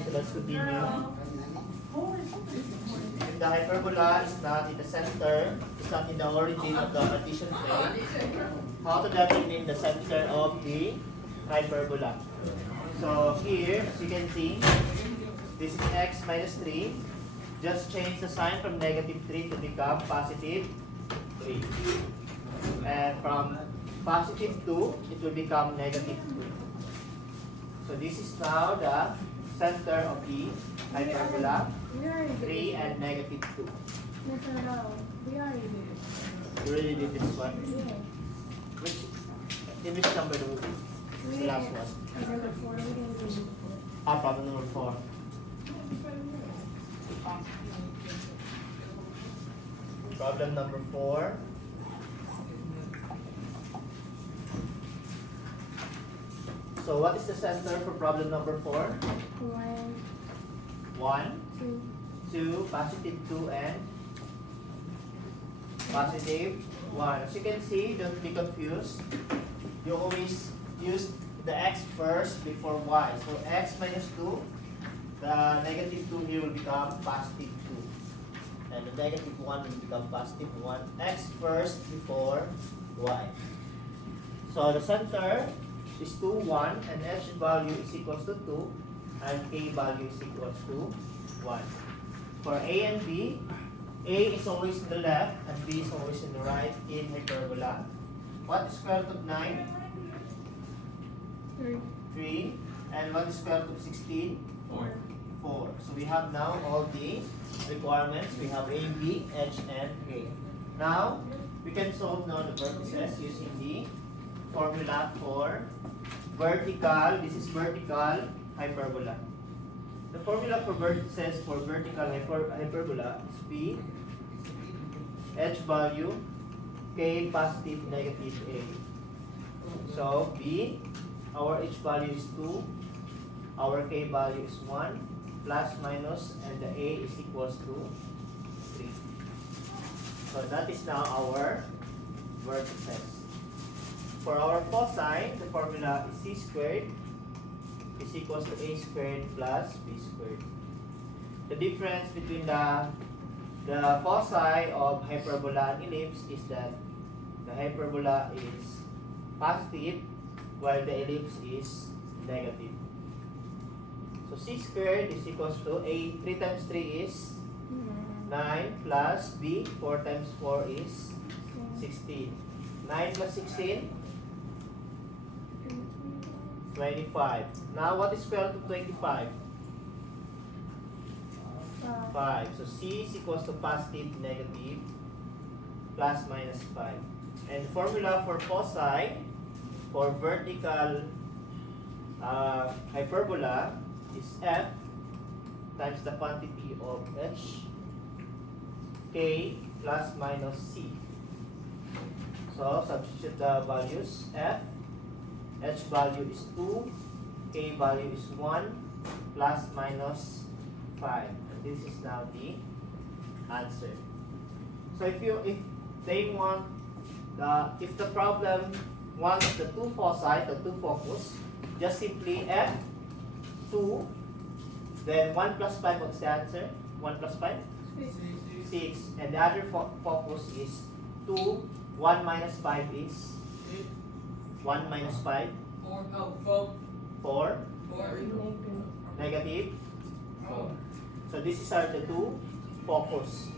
Okay, so let's continue. If the hyperbola is not in the center, it's not in the origin of the Cartesian plane, how to determine the center of the hyperbola? So here, as you can see, this is x minus 3. Just change the sign from negative 3 to become positive 3. And from positive 2, it will become negative 2. So this is now the center of the hyperbola, 3 and negative 2. We already did it. You already did this one? Yeah. In which number do we do? The last one. Number 4, we didn't do it before. Problem number 4. Problem number 4. So what is the center for problem number 4? 1, 1, 2, 2, positive 2 and positive 1. As you can see, don't be confused. You always use the x first before y. So x minus 2, the negative 2 here will become positive 2. And the negative 1 will become positive 1. X first before y. So the center is 2, 1, and h value is equals to 2, and k value is equals to 1. For a and b, a is always in the left, and b is always in the right in hyperbola. What is square root of 9? 3, 3. And what is square root of 16? 4. 4. So we have now all the requirements. We have a, b, h, and k. Now, we can solve now the vertices using the formula for vertical. This is vertical hyperbola. The formula for vertices for vertical hyperbola is b, h value, k positive, negative, a. So b, our h value is 2, our k value is 1, plus minus, and the a is equals to 3. So that is now our vertices. For our foci, the formula is c squared is equals to a squared plus b squared. The difference between the foci of hyperbola and ellipse is that the hyperbola is positive while the ellipse is negative. So c squared is equals to a, 3 times 3 is 9 plus b, 4 times 4 is 16. 9 plus 16, 25. Now what is square root of 25? 5. So c is equals to positive, negative, plus minus 5. And the formula for foci for vertical hyperbola is f times the quantity of h, k plus minus c. So substitute the values. F, h value is 2, k value is 1, plus minus 5. And this is now the answer. So if the problem wants the two foci, the two focus, just simply f 2, then 1 plus 5, what's the answer? 1 plus 5? 6. And the other focus is 2, 1 minus 5 is 1 minus 5? 4. Negative 4. So this is the two focus.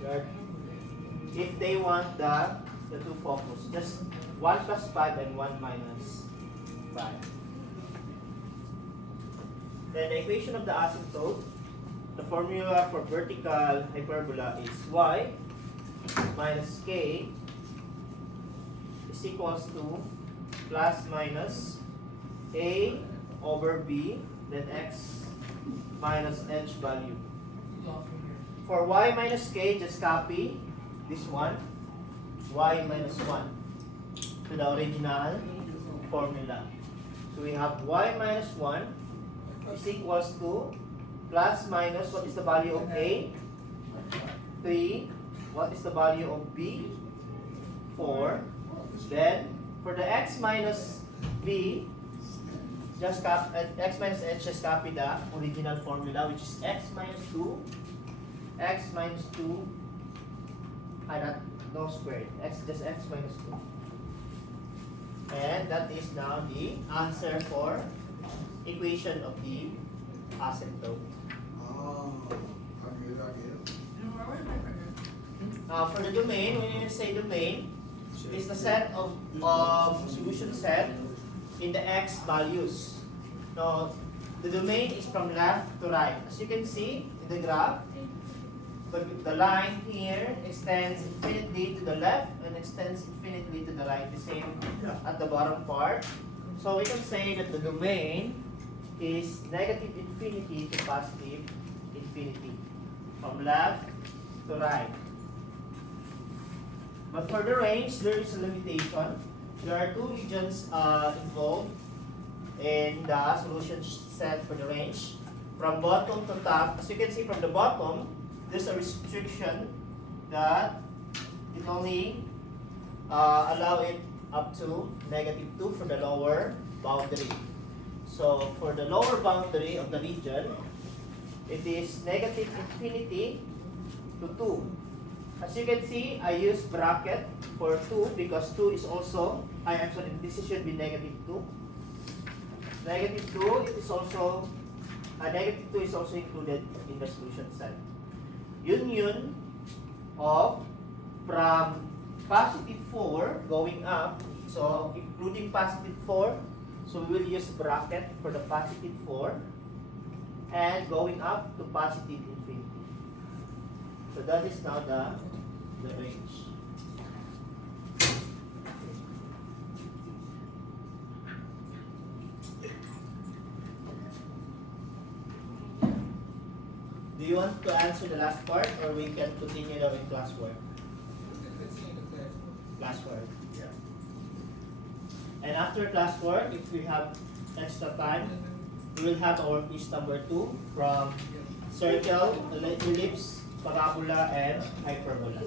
If they want the two focus, just 1 plus 5 and 1 minus 5. Then the equation of the asymptote, the formula for vertical hyperbola is y minus k is equals to plus minus a over b, then x minus h value. For y minus k, just copy this one, y minus 1 to the original formula. So we have y minus 1 is equals to plus minus, what is the value of a? 3. What is the value of b? 4. Then for the x minus b, x minus h, just copy the original formula, which is x minus 2, no squared, just x minus 2. And that is now the answer for equation of the asymptote. Oh, I get. For the domain, when you say domain, it's the set of solution set in the x values. Now, the domain is from left to right. As you can see in the graph, the line here extends infinitely to the left and extends infinitely to the right, the same at the bottom part. So we can say that the domain is negative infinity to positive infinity, from left to right. But for the range, there is a limitation. There are two regions involved in the solution set for the range. From bottom to top, as you can see from the bottom, there's a restriction that it only allow it up to -2 for the lower boundary. So for the lower boundary of the region, it is negative infinity to 2. As you can see, I use bracket for 2 because 2 is also, I'm sorry, this should be -2. -2, it is also, -2 is also included in the solution set. Union of from +4 going up, so including +4, so we will use bracket for the +4, and going up to positive infinity. So that is now the range. Do you want to answer the last part, or we can continue now in classwork? Classwork. Yeah. And after classwork, if we have extra time, we will have our quiz number 2 from circle, ellipse, parabola, and hyperbola.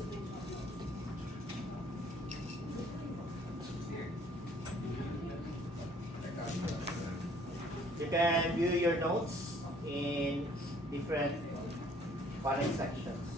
You can view your notes in different comment sections.